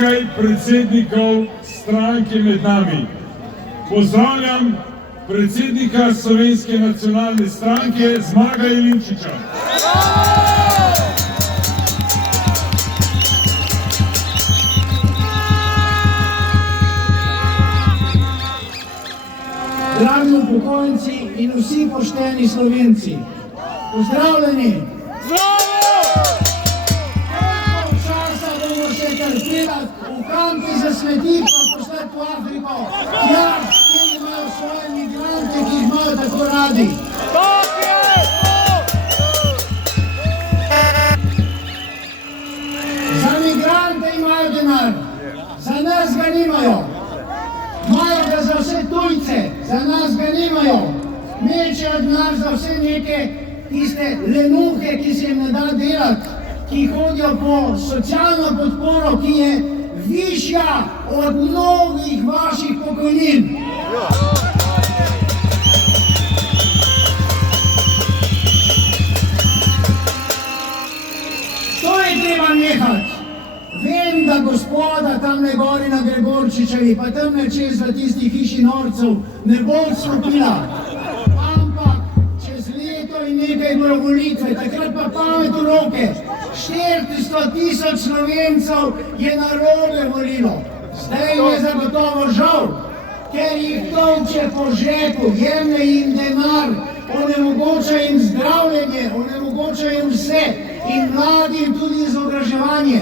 nekaj predsednikov stranke med nami. Pozdravljam predsednika Slovenske nacionalne stranke Zmaga Jelinčiča. Dragi upokojenci in vsi pošteni Slovenci, pozdravljeni! Koliko časa bomo še trpelati v kampi za smeti, pa poslati po Afriko, tja, kjer imajo svoje migrante, ki jih imajo tako radi. Za migrante imajo denar, za nas ga nimajo. Imajo ga za vse tujce, za nas ga nimajo. Mečejo denar za vse neke tiste lenuhe, ki se jim ne da delati, ki hodijo po socialno podporo, ki je višja od mnogih vaših pokojnin. To je treba nehati. Vem, da gospoda tamle gori na Gregorčičevi, pa tamle čez v tisti hiši norcev ne bo odstopila. Ampak čez leto in nekaj bodo volitve, takrat pa pamet v roke. 400.000 Slovencev je narobe volilo. Zdaj je zagotovo žal, ker jih tolče po žepu, jemlje jim denar, onemogoča jim zdravljenje, onemogoča jim vse in mladim tudi izobraževanje.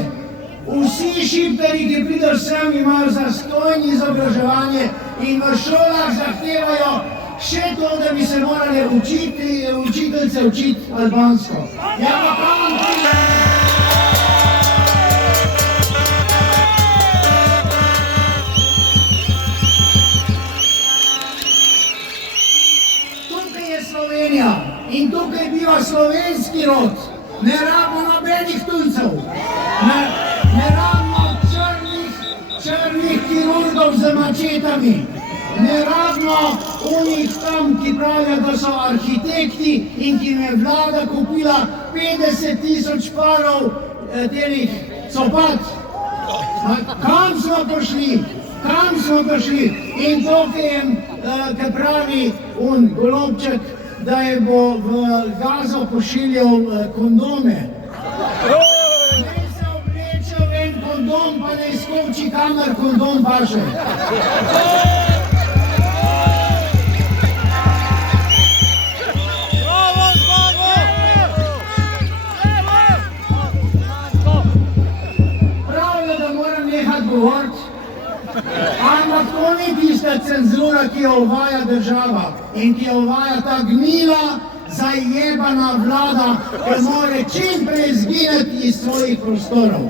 Vsi šipteri, ki pridejo sem, imajo zastojno izobraževanje in v šolah zahtevajo še to, da bi se morali učiteljice učiti albansko. Ja, pa kam pride? Tukaj je Slovenija in tukaj biva slovenski rod. Ne rabimo nobenih tujcev. Ne rabimo črnih kirurgov z mačetami. Ne rabimo unih tam, ki pravijo, da so arhitekti in ki je vlada kupila 50.000 parov telih copat. Kam smo prišli? Kam smo prišli? In tukaj, kaj pravi Golobček, da je bo v Gazo pošiljal kondome. Ne se oblečejo en kondom, pa ne skoči kamar kondom paše. Pravijo, da moram nehati govoriti, ampak to ni tista cenzura, ki jo uvaja država in ki jo uvaja ta gnila, zajebana vlada, ki mora čim prej izginiti iz svojih prostorov.